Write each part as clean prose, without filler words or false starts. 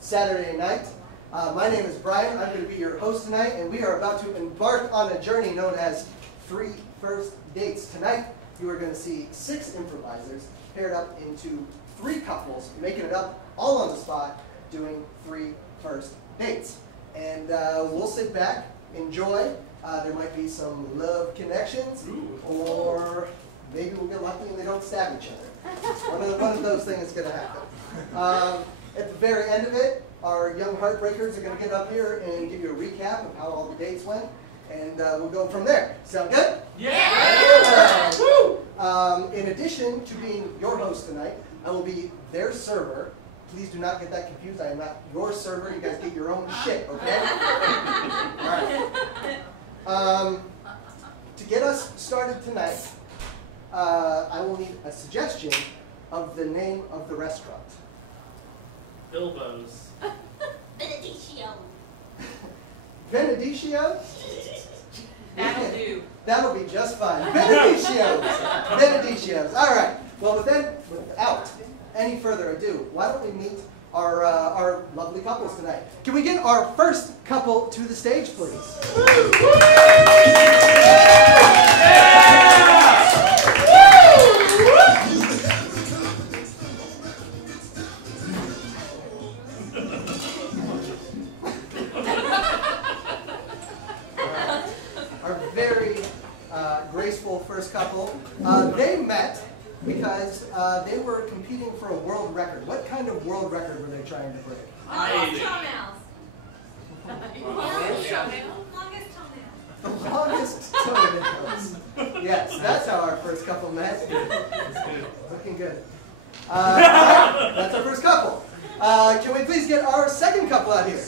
Saturday night. My name is Brian. I'm going to be your host tonight, and we are about to embark on a journey known as 3 First Dates. Tonight, you are going to see 6 improvisers paired up into 3 couples, making it up all on the spot, doing 3 first dates. And we'll sit back, enjoy. There might be some love connections, or maybe we'll get lucky and they don't stab each other. One of those things is going to happen. At the very end of it, our young heartbreakers are going to get up here and give you a recap of how all the dates went, and we'll go from there. Sound good? Yeah! Woo! In addition to being your host tonight, I will be their server. Please do not get that confused. I am not your server. You guys get your own shit, okay? All right. To get us started tonight, I will need a suggestion of the name of the restaurant. Bilbo's. Benedicio. Benedicio? That'll do. That'll be just fine. Benedicio's. Benedicio's. All right. Well, without any further ado, why don't we meet our lovely couples tonight? Can we get our first couple to the stage, please? First couple. They met because they were competing for a world record. What kind of world record were they trying to break? Longest toenails. The longest toenails. Yes, that's how our first couple met. Looking good. That's our first couple. Can we please get our second couple out here?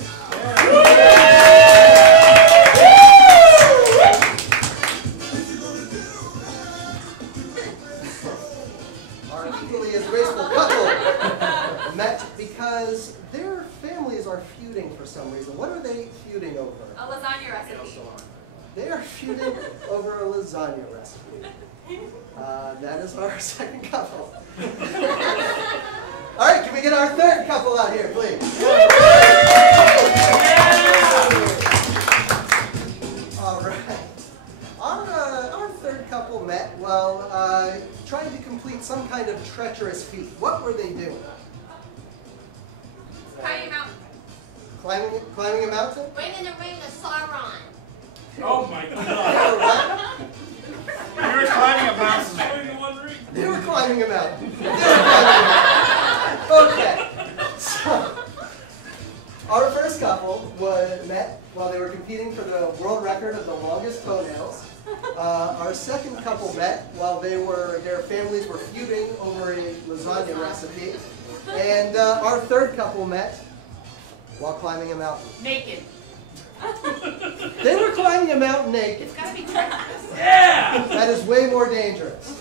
Met because their families are feuding for some reason. What are they feuding over? A lasagna recipe. They are feuding over a lasagna recipe. That is our second couple. All right, can we get our third couple out here, please? All right. Our third couple met while trying to complete some kind of treacherous feat. What were they doing? Climbing a mountain. Climbing a mountain? Bringing the ring of Sauron. Oh my god. What? You were climbing a mountain. They were climbing a mountain. Okay. So, our first couple met while they were competing for the world record of the longest toenails. Our second couple met while their families were feuding over a lasagna recipe. And our third couple met while climbing a mountain. Naked. They were climbing a mountain naked. It's got to be treacherous. Yeah! That is way more dangerous.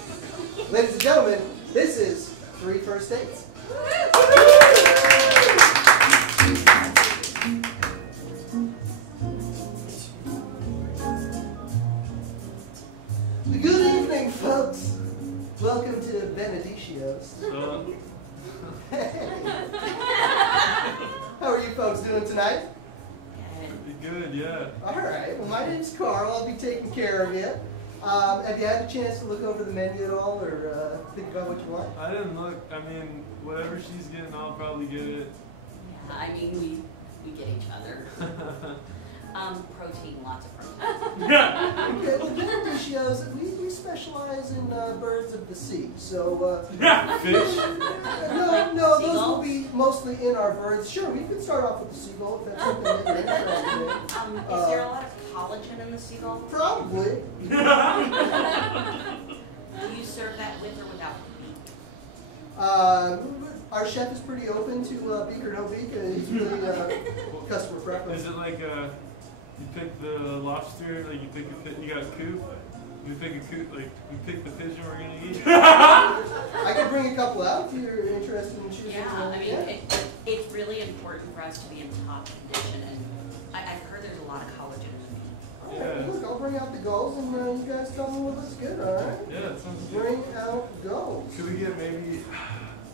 Ladies and gentlemen, this is 3 First Dates. Good evening, folks. Welcome to Benedicio's. Hey. How are you folks doing tonight? Pretty good, yeah. All right. Well, my name's Carl. I'll be taking care of you. Have you had a chance to look over the menu at all, or think about what you want? I didn't look. I mean, whatever she's getting, I'll probably get it. Yeah, I mean, we get each other. Protein, lots of protein. Okay. Well, Benedicio's, we specialize in birds of the sea. So. Fish? No, those will be mostly in our birds. Sure, we could start off with the seagull if that's something that you're interested in. Is there a lot of collagen in the seagull? Probably. Do you serve that with or without meat? Our chef is pretty open to beak or no beak. It's really customer preference. Is it like you pick the lobster, like you pick you got a coop? You pick a coop, like you pick the pigeon we're gonna eat? I could bring a couple out if you're interested in choosing. Yeah, I mean, it's really important for us to be in top condition, and I've heard there's a lot of collagen in the meat. All right, look, I'll bring out the gulls, and you guys tell me what looks good, all right? Yeah, that sounds good. Bring out gulls. Could we get maybe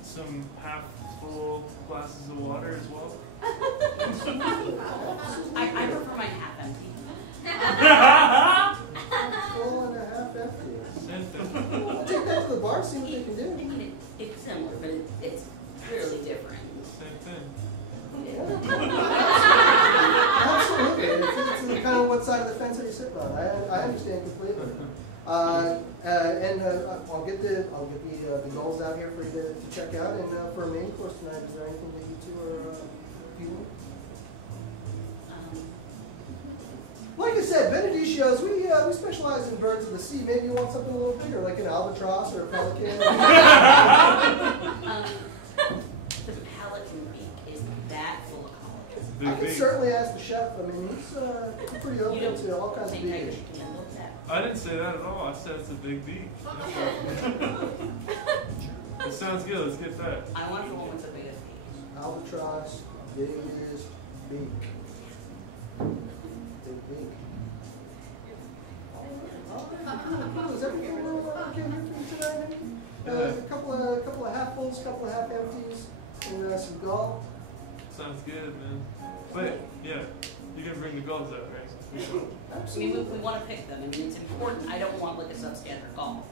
some half full glasses of water as well? I prefer mine half empty. Full and a half empty. Same thing. I'll take that to the bar, see what they can I do. mean, it's similar, but it's really different. Same thing. Absolutely. It's kind of what side of the fence are you sitting on. I understand completely. I'll get the goals out here for you to check out. And for a main course tonight, is there anything that you two are feeling? Like I said, Benedicio's, we specialize in birds of the sea. Maybe you want something a little bigger, like an albatross or a pelican. The pelican beak is that full of collagen. I can certainly ask the chef. I mean, he's pretty You open don't to all kinds of think I beef. could handle that? I didn't say that at all. I said it's a big beak. It sounds good. Let's get that. I want the one with the biggest beak. Albatross, biggest beak. Big beak. Is everything okay here for you tonight? A couple of half fulls, couple of half empties, and some gull. Sounds good, man. But yeah, you're gonna bring the gulls out, right? I mean, we want to pick them. I mean, it's important. I don't want like a substandard gall.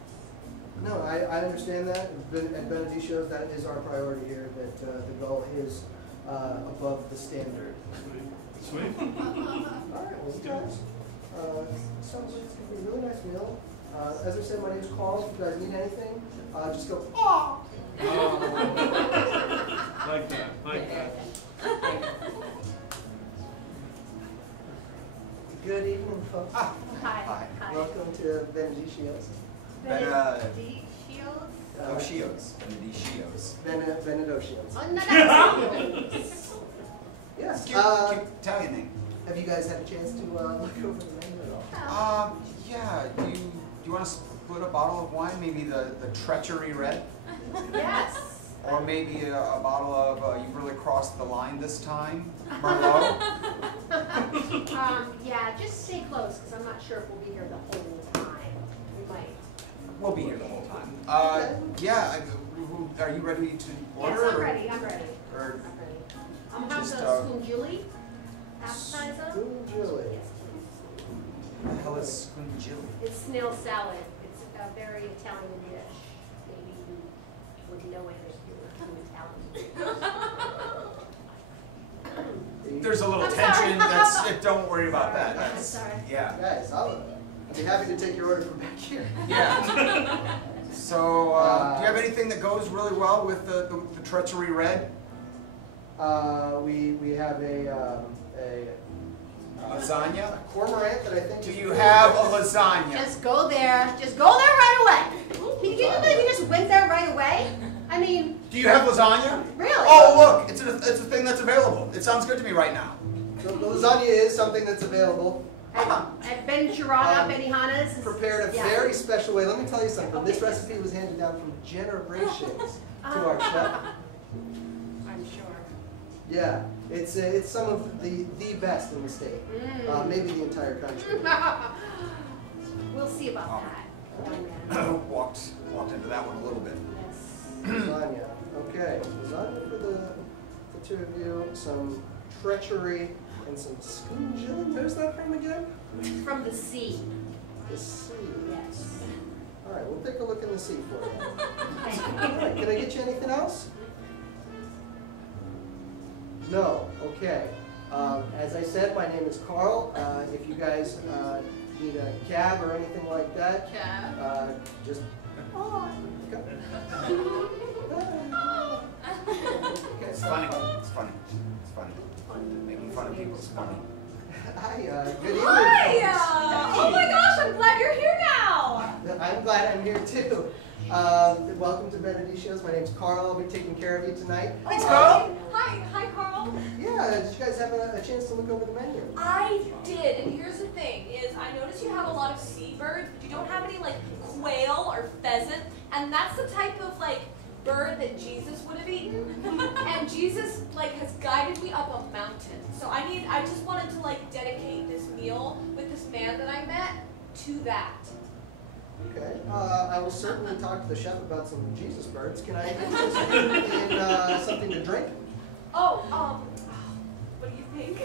No, I understand that. At Benedicio's, that is our priority here, that the gull is above the standard. Sweet. All right, well, you guys, sounds like it's going to be a really nice meal. As I said, my name's Carl. If you guys need anything, just go, oh! Like that. Like that. Good evening, folks. Hi. Hi. Welcome to Benedicio's. Benedicio's. Benedicio's. Oh, no, Yes. Cute Italian name. Have you guys had a chance to look over the menu at all? Yeah. Do you want to split a bottle of wine? Maybe the Treachery Red, Yes. or maybe a bottle of You've Really Crossed the Line This Time, Merlot. Yeah, just stay close, because I'm not sure if we'll be here the whole time. We might. We'll be here the whole time. Yeah. Are you ready to order? Yes, I'm or- ready, I'm ready. Or I'm ready. I'm gonna have Just, the scungili appetizer. Scungili. Yes, please. what the hell is scungili? It's snail salad. It's a very Italian dish. Maybe you would know it if you were from Italian. There's a little I'm tension. sorry. Don't worry about that. I'm That's, sorry. yeah. Guys, I'll be happy to take your order from back here. Yeah. So, do you have anything that goes really well with the Treachery Red? We have a Lasagna? cormorant that I think. Do is you really have a good. lasagna? Just go there. Just go there right away. Can you believe you just went there right away? I mean, Do you have lasagna? really? Oh, look, it's a thing that's available. It sounds good to me right now. So the lasagna is something that's available. At Ben Chirana, Um, Benihana's. Prepared a Yeah. very special way. Let me tell you something. Okay. This recipe was handed down from generations to our chef. I'm sure. Yeah, it's some of the best in the state, maybe the entire country. We'll see about Oh. that, young man. Walked into that one a little bit. Yes. Lasagna. Okay, lasagna for the two of you. Some treachery and some scungili. Where's that from again? From the sea. The sea. Yes. All right, we'll take a look in the sea for you. Thank you. All right, can I get you anything else? No. Okay. As I said, my name is Carl. If you guys need a cab or anything like that, just. It's funny. It's funny. It's funny. Making fun of people is funny. Hi. Good evening. Hi! folks. Oh my gosh, I'm glad you're here now! I'm glad I'm here too. Welcome to Benedicio's. My name's Carl. I'll be taking care of you tonight. Thanks, Carl. Hi Carl. Yeah, did you guys have a chance to look over the menu? I did, and here's the thing, is I noticed you have a lot of seabirds, but you don't have any like quail or pheasant, and that's the type of like bird that Jesus would have eaten, and Jesus like has guided me up a mountain. So I just wanted to like dedicate this meal with this man that I met to that. Okay. I will certainly talk to the chef about some Jesus birds. Can I interest you in something to drink? Oh, what do you think?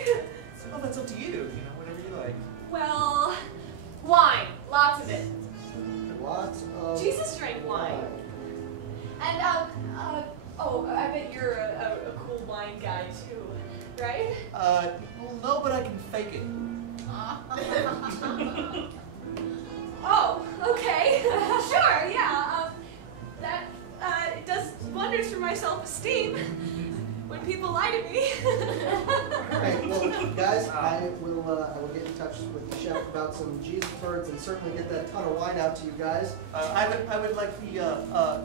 Well, that's up to you. You know, whatever you like. Well, wine, lots of it. Lots of Jesus drank wine. And, oh, I bet you're a cool wine guy too, right? Well, no, but I can fake it. Oh, okay. Sure, yeah. That, it does wonders for my self-esteem when people lie to me. Alright, well, guys, I will get in touch with the chef about some Jesus birds and certainly get that ton of wine out to you guys. I would like the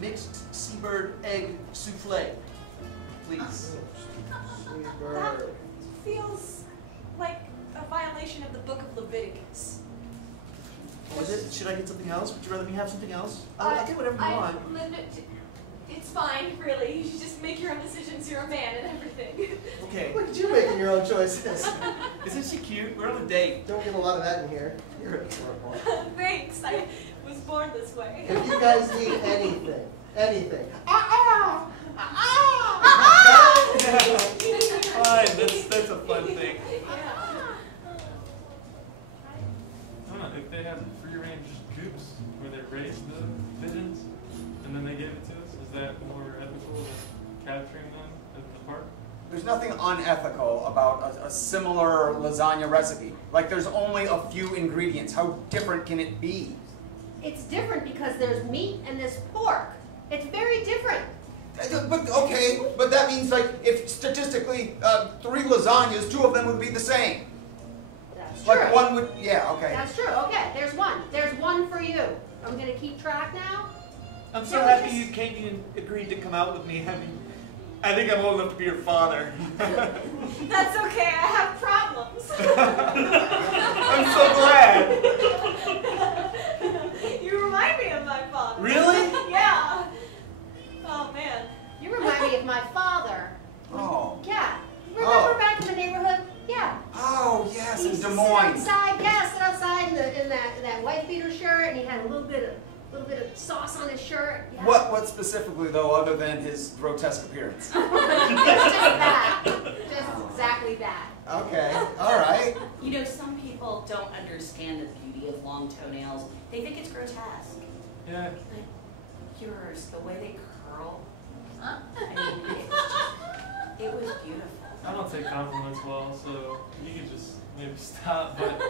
mixed seabird egg souffle, please. Seabird. That feels like a violation of the book of Leviticus. What is it? Should I get something else? Would you rather me have something else? I'll get whatever you want. It's fine, really. You should just make your own decisions. You're a man and everything. Okay. Look at you making your own choices. Isn't she cute? We're on a date. Don't get a lot of that in here. You're adorable. Thanks. I was born this way. If you guys need anything. Fine, that's a fun thing. I don't know, if they have free-range coops where they raise the pigeons and then they give it to us, is that more ethical than capturing them at the park? There's nothing unethical about a similar lasagna recipe. Like, there's only a few ingredients. How different can it be? It's different because there's meat and there's pork. It's very different. But okay, but that means like if statistically 3 lasagnas, 2 of them would be the same. That's true. Like one would, yeah, okay. That's true. Okay, there's one. There's one for you. I'm gonna keep track now. I'm so happy you came and agreed to come out with me. I think I'm old enough to be your father. That's okay. I have problems. I'm so glad. You remind me of my father. Really? Yeah. Oh man. You remind me of my father. Oh. Yeah. Remember back in the neighborhood? Yeah. Oh yes, He in used Des to Moines. sit outside. Yeah, sit outside in that white beater shirt, and he had a little bit of sauce on his shirt. Yeah. What specifically though, other than his grotesque appearance? It's just that. Just exactly that. Okay, all right. You know, some people don't understand the beauty of long toenails. They think it's grotesque. Yeah. But yours, the way they curl, I mean, it was beautiful. I don't take compliments well, so you could just maybe stop, but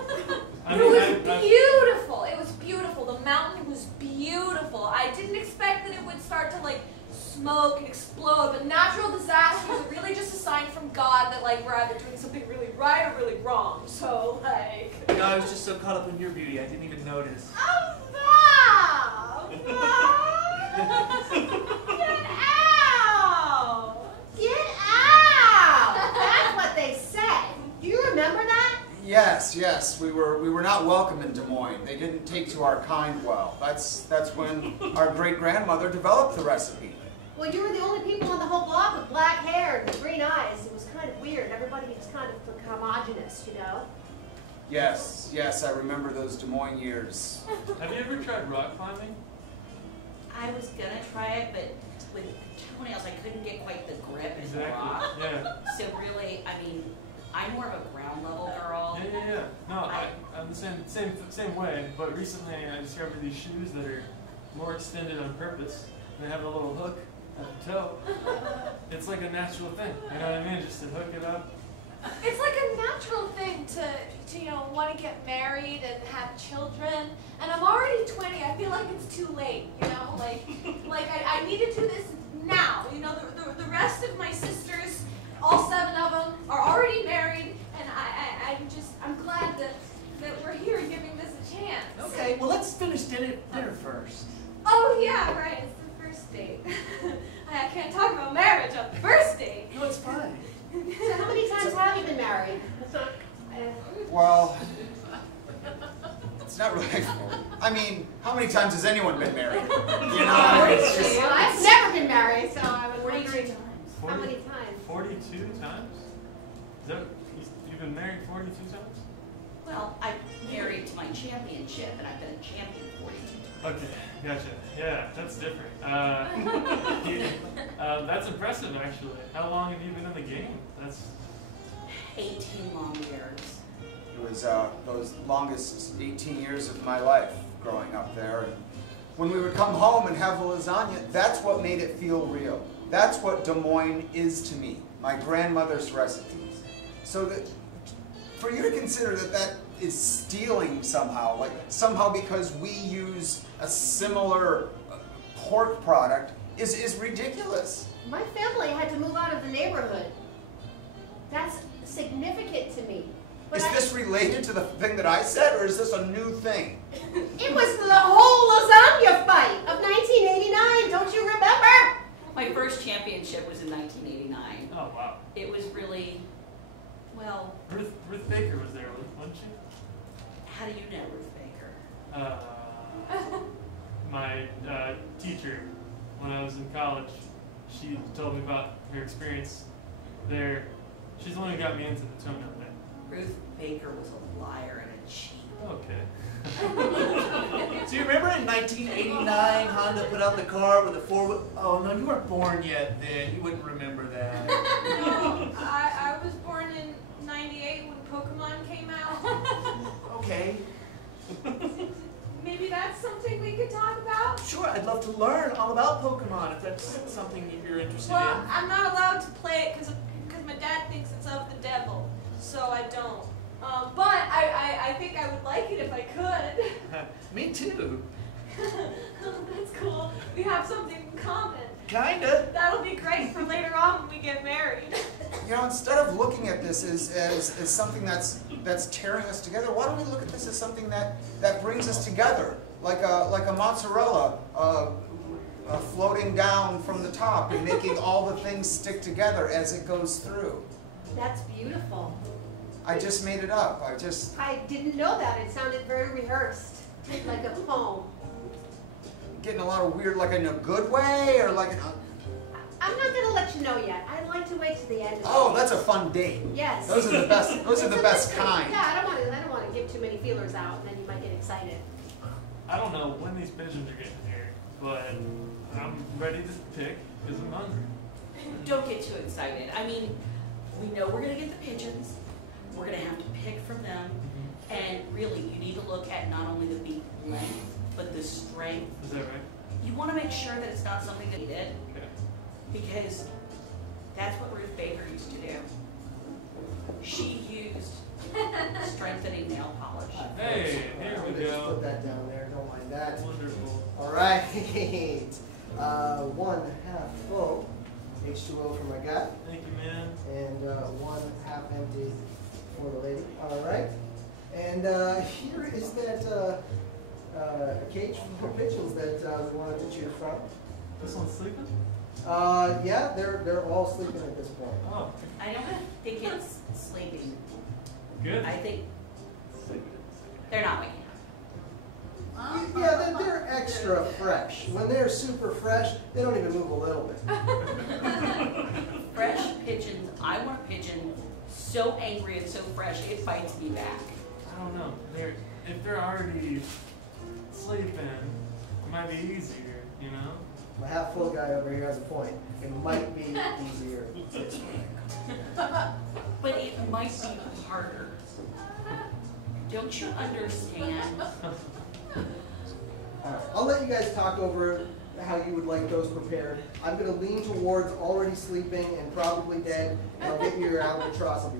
I It mean, was beautiful. It was beautiful. The mountain was beautiful. I didn't expect that it would start to like smoke and explode, but natural disasters are really just a sign from God that like we're either doing something really right or really wrong. So like. No, I was just so caught up in your beauty, I didn't even notice. Oh, Bob! Get out! Get out! That's what they said. Do you remember that? Yes, we were not welcome in Des Moines. They didn't take to our kind well. That's when our great-grandmother developed the recipe. Well, you were the only people on the whole block with black hair and green eyes. It was kind of weird. Everybody was kind of homogenous, you know? Yes, I remember those Des Moines years. have you ever tried rock climbing? I was gonna try it, but with toenails, I couldn't get quite the grip in the Exactly. rock. Yeah. So really, I mean, I'm more of a ground level girl. Yeah. No, I'm the same way. But recently, I discovered these shoes that are more extended on purpose. They have a little hook at the toe. It's like a natural thing. You know what I mean? Just to hook it up. It's like a natural thing to you know want to get married and have children. And I'm already 20. I feel like it's too late. You know, like I need to do this now. You know, the rest of my sisters, all 7 of them, are already married, and I'm glad that we're here giving this a chance. Okay, well let's finish dinner first. Oh yeah, right. It's the first date. I can't talk about marriage on the first date. No, it's fine. So how many times have you been married? Well, It's not really. I mean, how many times has anyone been married? You know, it's just. Well, I've never been married, so I was 42 wondering times. how many times. 42 times? Is that, you've been married 42 times? Well, I'm married to my championship, and I've been a champion 42 times. Okay, gotcha. Yeah, that's different. That's impressive, actually. How long have you been in the game? That's 18 long years. It was those longest 18 years of my life growing up there. And when we would come home and have the lasagna, that's what made it feel real. That's what Des Moines is to me, my grandmother's recipes. So that, for you to consider that that is stealing somehow, like somehow because we use a similar pork product, is ridiculous. My family had to move out of the neighborhood. That's significant to me. But Is this related to the thing that I said, or is this a new thing? It was the whole lasagna fight of 1989, don't you remember? My first championship was in 1989. oh wow. It was really, well, Ruth Baker was there, wasn't she? how do you know Ruth Baker? My teacher, when I was in college, she told me about her experience there. She's the one who got me into the toenail thing. Ruth Baker was a liar and a cheat. Okay. Do you remember in 1989 Honda put out the car with a four-wheel? Oh no, you weren't born yet then. You wouldn't remember that. No, I was born in '98 when Pokemon came out. Okay. Maybe that's something we could talk about? Sure, I'd love to learn all about Pokemon if that's something you're interested Well, in. I'm not allowed to play it because my dad thinks it's of the devil, so I don't. But I think I would like it if I could. Me too. That's cool. We have something in common. Kinda. That'll be great for later on when we get married. You know, instead of looking at this as something that's tearing us together, why don't we look at this as something that brings us together, like a mozzarella floating down from the top and making all the things stick together as it goes through. That's beautiful. I just made it up. I didn't know that. It sounded very rehearsed, like a poem. Getting a lot of weird, like in a good way, or like an. I'm not going to let you know yet. I'd like to wait to the end. Oh, that's a fun date. Yes. Those are the best. Those are the It's a best mystery. kind. Yeah, I don't want to give too many feelers out, and then you might get excited. I don't know when these pigeons are getting here, but I'm ready to pick because I'm hungry. Don't get too excited. I mean, we know we're going to get the pigeons. We're going to have to pick from them. And really, you need to look at not only the beak length, but the strength. Is that right? You want to make sure that it's not something that you did, Okay. because that's what Ruth Baker used to do. She used strengthening nail polish. Hey, here we Just go. put that down there. Don't mind that. Wonderful. All right. 1 half full H2O for my guy, Thank you, man. and 1 half empty for the lady. All right. And here is that cage for pigeons that we wanted to choose from. This one's sleeping? Yeah, they're all sleeping at this point. Oh, I don't think it's sleeping. good. I think they're not waking up. Yeah, they're extra fresh. When they're super fresh, they don't even move a little bit. Fresh pigeons. I want a pigeon so angry and so fresh it bites me back. I don't know. If they're already sleeping, it might be easier, you know? My half full guy over here has a point. It might be easier this way. But it might be harder. Don't you understand? All right, I'll let you guys talk over how you would like those prepared. I'm going to lean towards already sleeping and probably dead, and I'll get your albatross. I'll be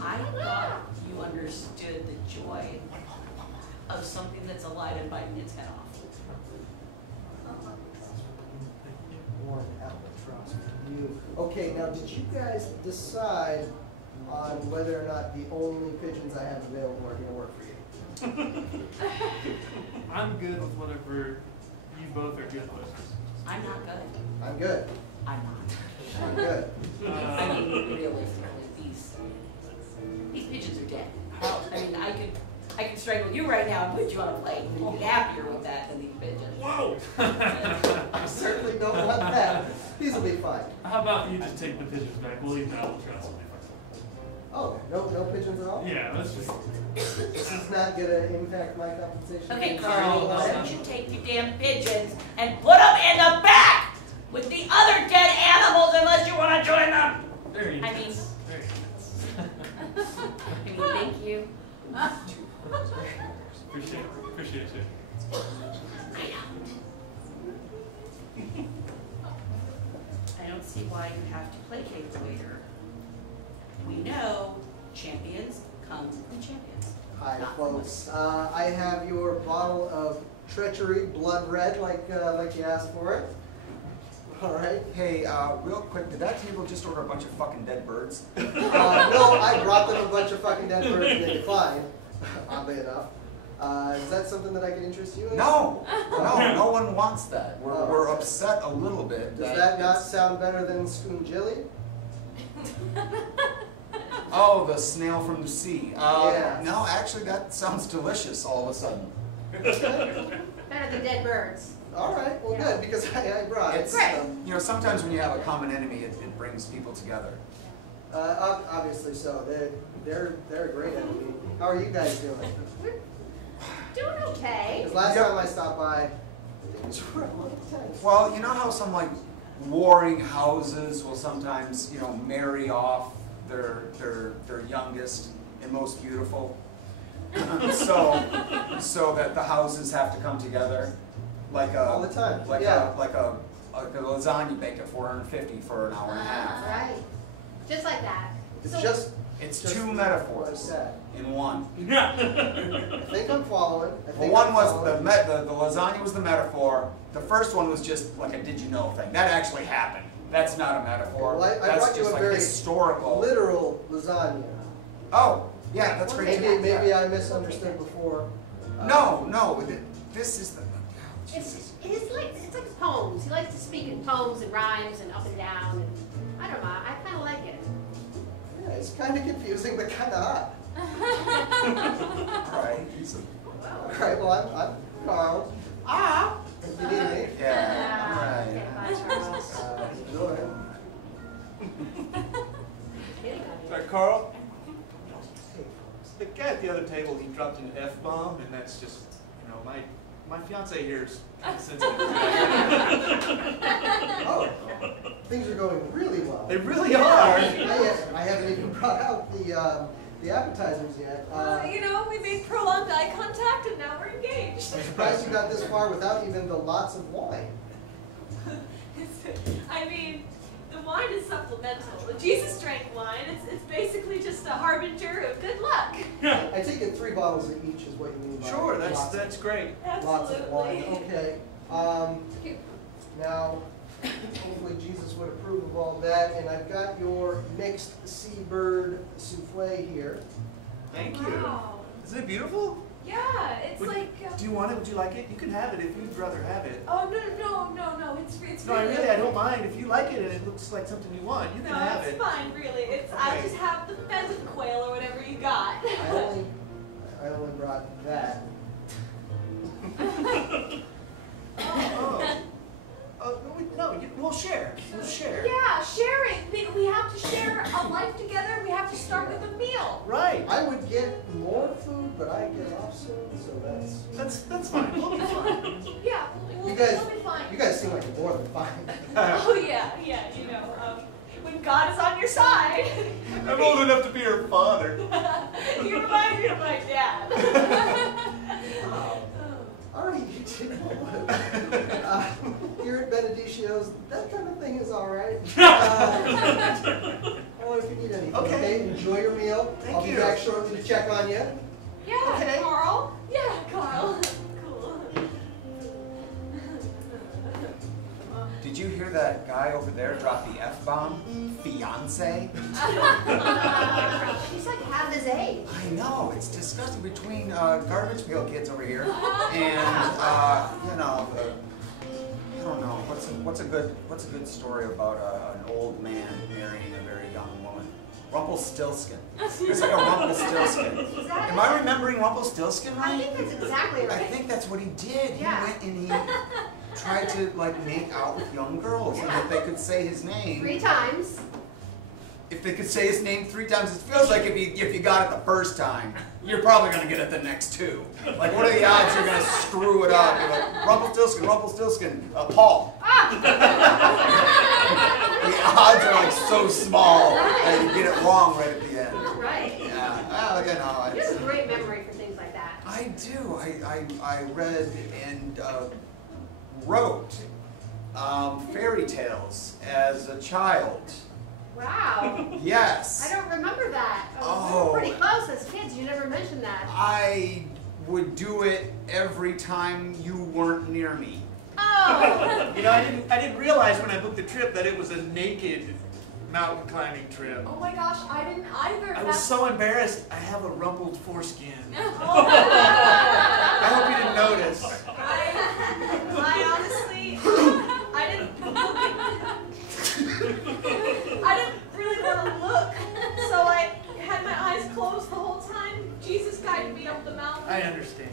I thought you understood the joy of something that's alive and biting its head off. one albatross for you. Okay, now did you guys decide on whether or not the only pigeons I have available are going to work for you? I'm good with whatever you both are good with. I'm not good. I'm good. I'm not. I'm good. I mean, realistically, these pigeons are dead. I mean, I can strangle you right now and put you on a plate. You'd be happier with that than these pigeons. Whoa! I certainly don't want that. These will be fine. How about you just take the pigeons back? We'll eat the albatross. Oh, no pigeons at all? Yeah, let's just. This is not going to impact my compensation. Okay, Carl, why don't you take your damn pigeons and put them in the back with the other dead animals unless you want to join them? Very I mean, nice. Very nice. thank you. Appreciate you. I don't see why you have to placate the waiter. We know champions come from champions. Hi, folks. I have your bottle of treachery, blood red, like you asked for it. All right. Hey, real quick, did that table just order a bunch of fucking dead birds? No, I brought them a bunch of fucking dead birds and they declined, oddly enough. Is that something that I can interest you in? No, no one wants that. We're upset a little bit. Does that not sound better than spoon jelly? Oh, the snail from the sea. Yes. No, actually, that sounds delicious all of a sudden. Better than dead birds. All right, well, good, because I brought it. It's, Great. you know, sometimes when you have a common enemy, it brings people together. Obviously so. They're a great enemy. How are you guys doing? We're doing okay. Because last time I stopped by, things were a little tense. Well, you know how some like warring houses will sometimes, you know, marry off their youngest and most beautiful, so that the houses have to come together, like All the time, like yeah. like a lasagna baked at 450 for an hour and a half. Right. Just like that. It's So- just It's just two what I metaphors said. in one. I think I'm following. Well, one was the lasagna was the metaphor. The first one was just like a did you know thing. That actually happened. That's not a metaphor. Well, I That's brought you just a like very historical. literal lasagna. Oh, yeah, that's great. Maybe I misunderstood before. No, this is the. It's like poems. He likes to speak in poems and rhymes and up and down. And I don't know. I kind of like it. Yeah, it's kind of confusing, but kind of hot. All right. All right, well, I'm Carl. If you need me. Yeah. Okay, All bye, right. Charles. Enjoy. Kidding on you. Sorry, Carl. The guy at the other table, he dropped an F-bomb, and that's just, you know, my fiance here is sensitive. Oh, things are going really well. They really are. I haven't even brought out the appetizers yet. You know, we made prolonged eye contact and now we're engaged. I'm surprised you got this far without even the lots of wine. I mean, the wine is supplemental. Jesus drank wine. It's basically just a harbinger of good luck. I take it 3 bottles of each is what you mean by Sure, lots that's great. Lots of wine. Absolutely. Okay. Now, hopefully Jesus would approve of all that. And I've got your mixed seabird souffle here. Thank you. Wow. Isn't it beautiful? Yeah, it's like. Do you want it? Would you like it? You can have it if you'd rather have it. Oh no! It's No, really. I don't mind. If you like it and it looks like something you want, you can No, have it's it. fine, really. I Okay. just have the pheasant quail or whatever you got. I only brought that. We'll share. We'll share. Yeah, sharing. We have to share a life together. We have to start with a meal. Right. I would get more food, but I get off soon, so That's fine. We'll be fine. Yeah, we'll You guys- be fine. you guys seem like you're more than fine. Oh yeah, you know, when God is on your side. I'm old enough to be her father. You remind me of my dad. All right, you two. Here at Benedicio's, that kind of thing is all right. I don't know if you need anything. Okay. Enjoy your meal. Thank I'll be you. back shortly to check on you. Yeah, Okay. Carl. Yeah, Carl. Cool. Did you hear that guy over there drop the F-bomb? Fiance? She's like half his age. I know, it's disgusting between garbage pail kids over here and you know, I don't know, what's a good story about an old man marrying a very young woman? Rumpelstiltskin. It's like a Rumpelstiltskin. Is that Am it? I remembering Rumpelstiltskin I right? think that's exactly right. I think that's what he did. Yeah. He went and he tried to like make out with young girls, and if they could say his name. 3 times. If they could say his name 3 times, it feels like if you got it the first time, you're probably gonna get it the next 2. Like, what are the odds you're gonna screw it up? You're like, Rumpelstiltskin, Rumpelstiltskin, Paul. The odds are like so small that you get it wrong right at the end. Right. Yeah. Well, you know, You have a great memory for things like that. I do. I read and wrote fairy tales as a child. Wow. Yes. I don't remember that. We Oh. were pretty close as kids. You never mentioned that. I would do it every time you weren't near me. Oh. You know, I didn't realize when I booked the trip that it was a naked mountain climbing trip. Oh my gosh, I didn't either. I was so embarrassed. I have a rumpled foreskin. Oh. I hope you didn't notice. I honestly, I didn't really want to look, so I had my eyes closed the whole time. Jesus guided me up the mountain. I understand.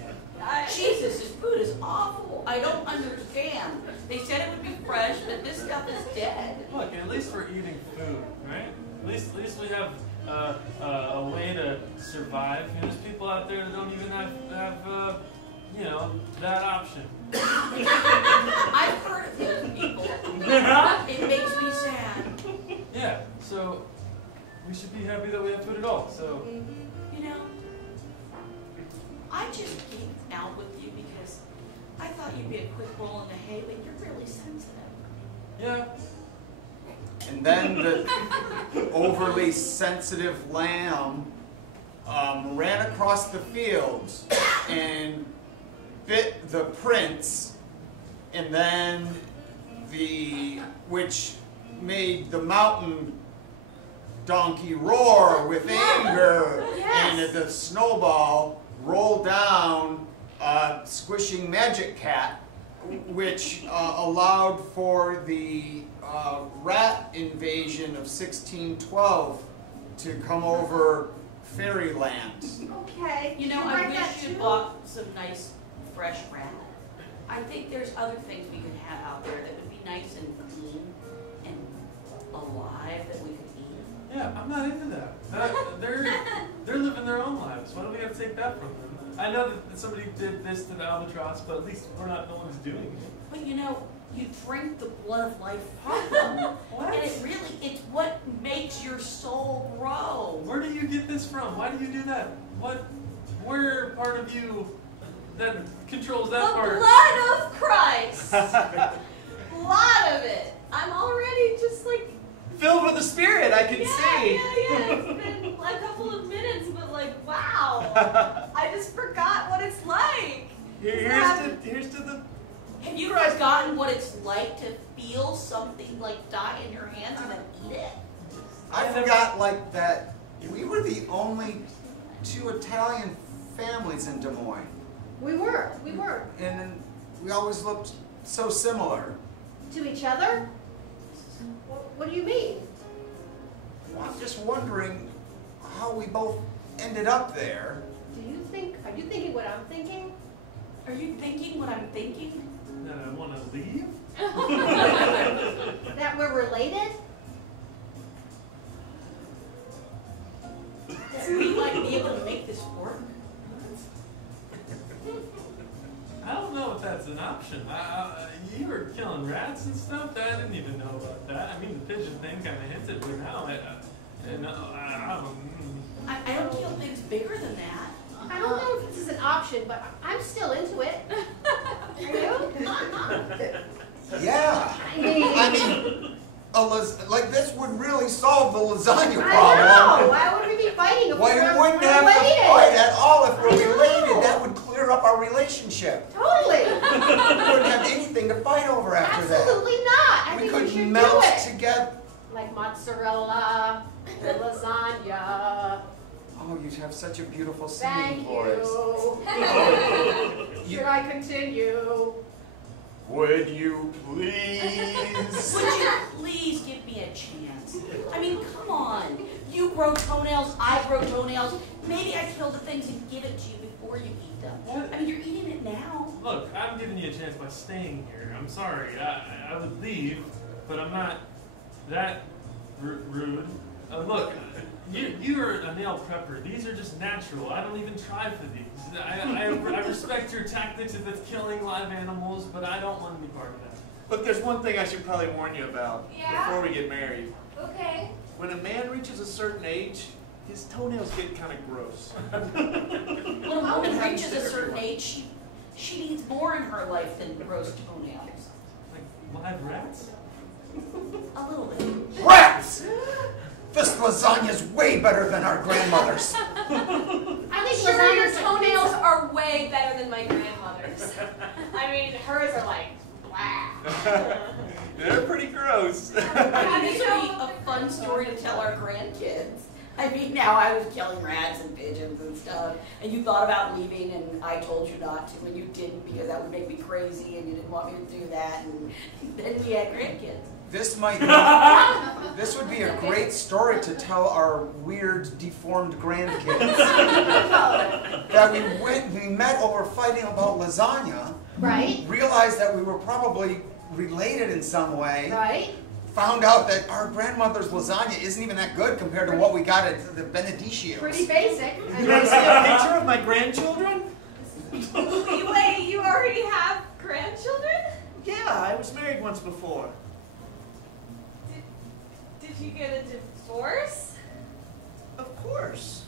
Jesus, this food is awful. I don't understand. They said it would be fresh, but this stuff is dead. Look, at least we're eating food, right? At least we have a way to survive. You know, there's people out there that don't even have you know, that option. I've heard of those people. It makes me sad. Yeah, so we should be happy that we have food at all. So You know, I just geeked out with you because I thought you'd be a quick roll in the hay, but you're really sensitive. yeah, And then the overly sensitive lamb ran across the fields and bit the prince, and then which made the mountain donkey roar with anger, Yes. and the snowball rolled down, squishing Magic Cat, which allowed for the rat invasion of 1612 to come over fairyland. Okay. You know, Did I write that wish you'd too? bought some nice fresh rat. I think there's other things we could have out there that would be nice and clean and alive that we could eat. yeah, I'm not into that. They're living their own lives. Why do we have to take that from them? I know that somebody did this to the albatross, but at least we're not the ones doing it. But you know, you drink the blood of life from them, What? and it's what makes your soul grow. Where do you get this from? Why do you do that? Where part of you that controls that The part? blood of Christ. A lot of it. I'm already just like, Filled with the Spirit, I can see. yeah. It's been a couple of minutes, but like, wow. I just forgot what it's like. Here's to the. Have you forgotten what it's like to feel something like die in your hands and then eat it? I forgot like that we were the only 2 Italian families in Des Moines, We were. and then we always looked so similar. To each other? What do you mean? Well, I'm just wondering how we both ended up there. Are you thinking what I'm thinking? Are you thinking what I'm thinking? That I want to leave? That we're related? That we might be able to make this work? I don't know if that's an option. You were killing rats and stuff. I didn't even know about that. I mean, the pigeon thing kind of hinted, but now I don't. I don't kill things bigger than that. I don't know if this is an option, but I'm still into it. Are you? Yeah. I mean, Like this would really solve the lasagna I problem. know. Why would we be fighting if Well, we you were wouldn't have to related? fight at all if we're I know. related. That would clear up our relationship. Totally. We wouldn't have anything to fight over after Absolutely not. I that. We think we could should melt do it. together. Like mozzarella, lasagna. Oh, you have such a beautiful singing Thank voice. you. Should I continue? Would you please? Would you please give me a chance? I mean, come on. You grow toenails, I grow toenails. Maybe I kill the things and give it to you before you eat them. I mean, you're eating it now. Look, I'm giving you a chance by staying here. I'm sorry. I would leave, but I'm not that rude. Look, you're a nail prepper. These are just natural. I don't even try for these. I respect your tactics if it's killing live animals, but I don't want to be part of that. Look, there's one thing I should probably warn you about before we get married. Okay. When a man reaches a certain age, his toenails get kind of gross. When a woman reaches a certain age, she needs more in her life than gross toenails. Like live rats? A little bit. Rats! This lasagna's way better than our grandmother's. I'm sure your toenails are way better than my grandmother's. I mean, hers are like black. They're pretty gross. I mean, this would be a fun story to tell our grandkids. I mean, now I was killing rats and pigeons and stuff, and you thought about leaving, and I told you not to, and you didn't because that would make me crazy, and you didn't want me to do that, and then we had grandkids. This would be a great story to tell our weird, deformed grandkids. That we met over fighting about lasagna. Right. Realized that we were probably related in some way. Right. Found out that our grandmother's lasagna isn't even that good compared to what we got at the Benedicio's. Pretty basic. You want to see a picture of my grandchildren? Wait, you already have grandchildren? Yeah, I was married once before. Did you get a divorce? Of course.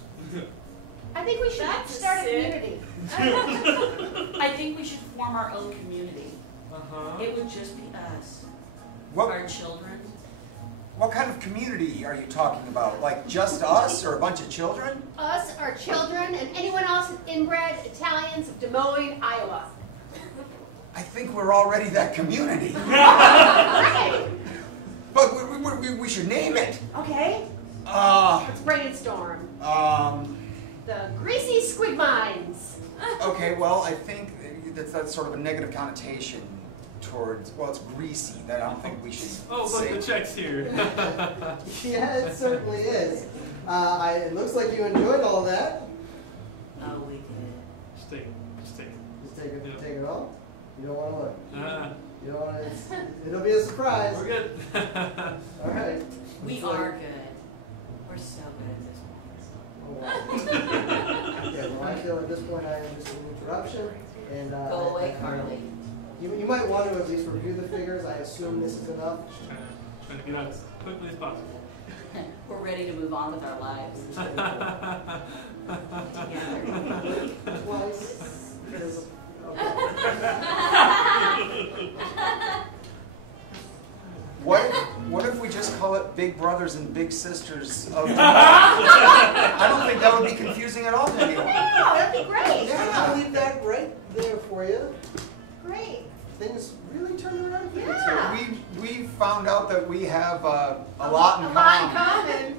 I think we should That's start a sick. community. I think we should form our own community. Uh-huh. It would just be us, What, our children. what kind of community are you talking about? Like just us or a bunch of children? Us, our children, and anyone else inbred Italians of Des Moines, Iowa. I think we're already that community. Right. But we should name it. Okay. Let's brainstorm. The Greasy Squid Mines. Okay, well, I think that's sort of a negative connotation towards, well, it's greasy. That I don't think we should Oh, look, say. the check's here. Yeah, it certainly is. It looks like you enjoyed all that. Oh, we did. Just take it. Just take it. Just take it, Yeah. take it all. You don't want to look. You don't want to. It'll be a surprise. We're good. All right. We So- are good. We're so good at this Oh, wow. Okay, well, I feel at this point I am just an interruption. And, Go away, Carly. You might want to at least review the figures. I assume this is enough. Just trying to get out as quickly as possible. We're ready to move on with our lives. Together. Twice. Because, What if we just call it Big Brothers and Big Sisters of I don't think that would be confusing at all to anyone. Oh, that'd be great. yeah, I'll leave that right there for you. Great. Things really turned around for you Yeah. We found out that we have a lot in A lot in common. common. too.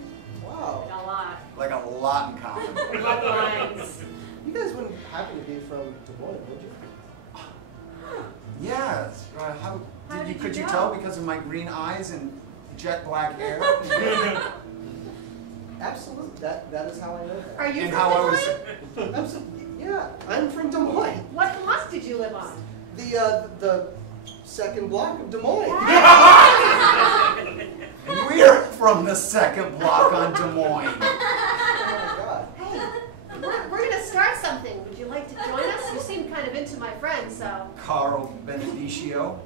Wow. A lot. Like a lot in common. Bloodlines. You guys wouldn't happen to be from Des Moines, would you? Yes. How did Could you you know? tell because of my green eyes and jet black hair? Absolutely. That is how I know that. Are you And from how Des I Moines? was. Absolutely. Yeah, I'm from Des Moines. What block did you live on? The second block of Des Moines. We're from the second block on Des Moines. Oh my God. Hey, we're going to start something. Would you like to join us? You seem kind of into my friend, so. Carl Benedicio.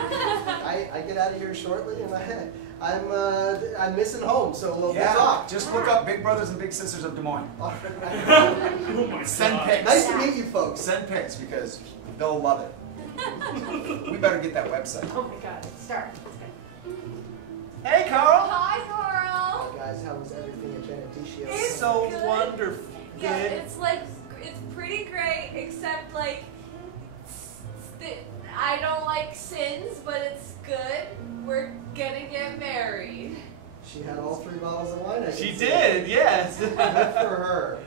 I get out of here shortly, and I'm missing home, so we'll Yeah, talk. just look up Big Brothers and Big Sisters of Des Moines. All right. Oh my Send God. pics. Nice to meet you, folks. Send pics because they'll love it. We better get that website. Oh my God, start. Hey, Carl. Hi, Carl. Hi guys, how was everything at Benedicio? It's So good. wonderful. Yeah, Good. it's pretty great, except like, I don't like sins, but it's good. We're gonna get married. She had all 3 bottles of wine. I She can see. did, yes. Good for her.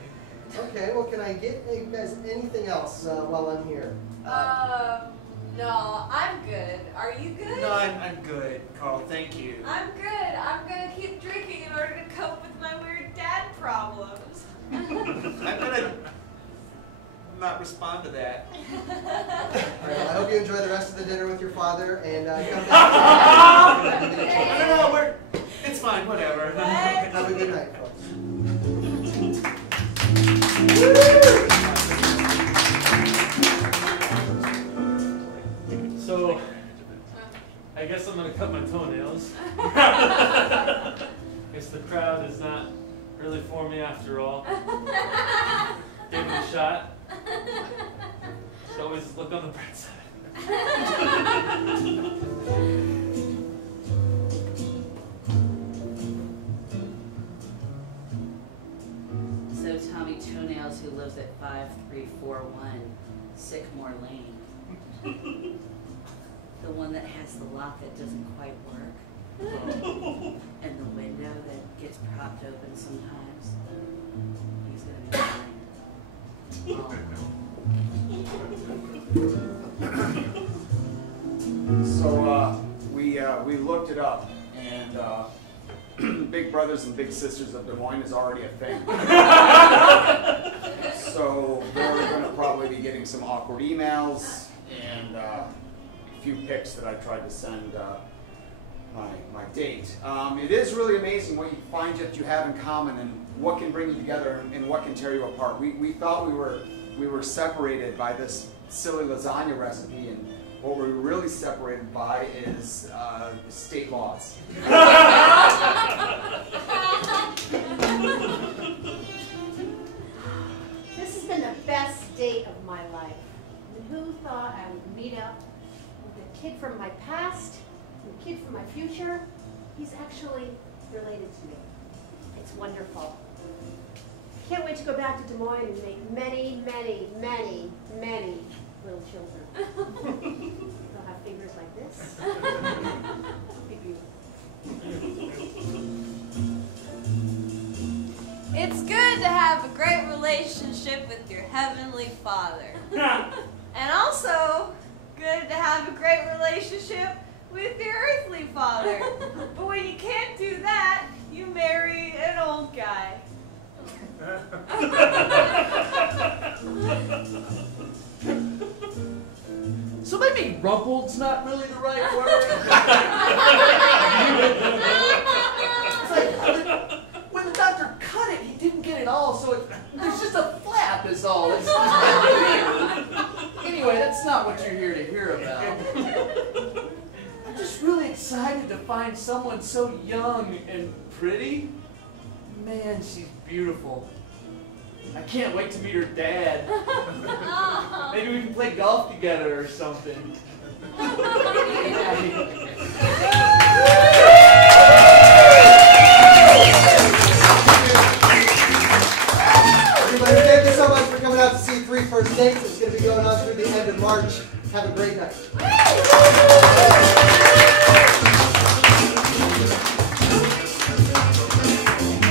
Okay, well, can I get you guys anything else while I'm here? No, I'm good. Are you good? No, I'm good, Carl. Thank you. I'm good. I'm gonna keep drinking. I'm gonna not respond to that. All right, well, I hope you enjoy the rest of the dinner with your father and come back. No, it's fine, whatever. Have a good night, folks. So, I guess I'm gonna cut my toenails. Guess the crowd is not really for me after all. Gave it a shot. Should always look on the bright side. So Tommy Toenails, who lives at 5341 Sycamore Lane. The one that has the lock that doesn't quite work. And the window that gets propped open sometimes. He's gonna be mine. So we looked it up, and Big Brothers and Big Sisters of Des Moines is already a thing. So we're going to probably be getting some awkward emails and a few pics that I tried to send my date. It is really amazing what you find that you have in common and what can bring you together and what can tear you apart. We thought we were separated by this silly lasagna recipe, and what we're really separated by is state laws. This has been the best date of my life. And who thought I would meet up with a kid from my past, and a kid from my future? He's actually related to me. It's wonderful. Can't wait to go back to Des Moines and make many, many, many, many little children. They'll have fingers like this. Be beautiful. It's good to have a great relationship with your Heavenly Father. And also, good to have a great relationship with your earthly father. But when you can't do that, you marry an old guy. So maybe rumpled's not really the right word. It's like, when the doctor cut it, he didn't get it all, so there's just a flap is all. It's anyway, that's not what you're here to hear about. I'm just really excited to find someone so young and pretty. Man, she's beautiful. I can't wait to meet her dad. Maybe we can play golf together or something. Everybody, thank you so much for coming out to see 3 First Dates. It's going to be going on through the end of March. Have a great night.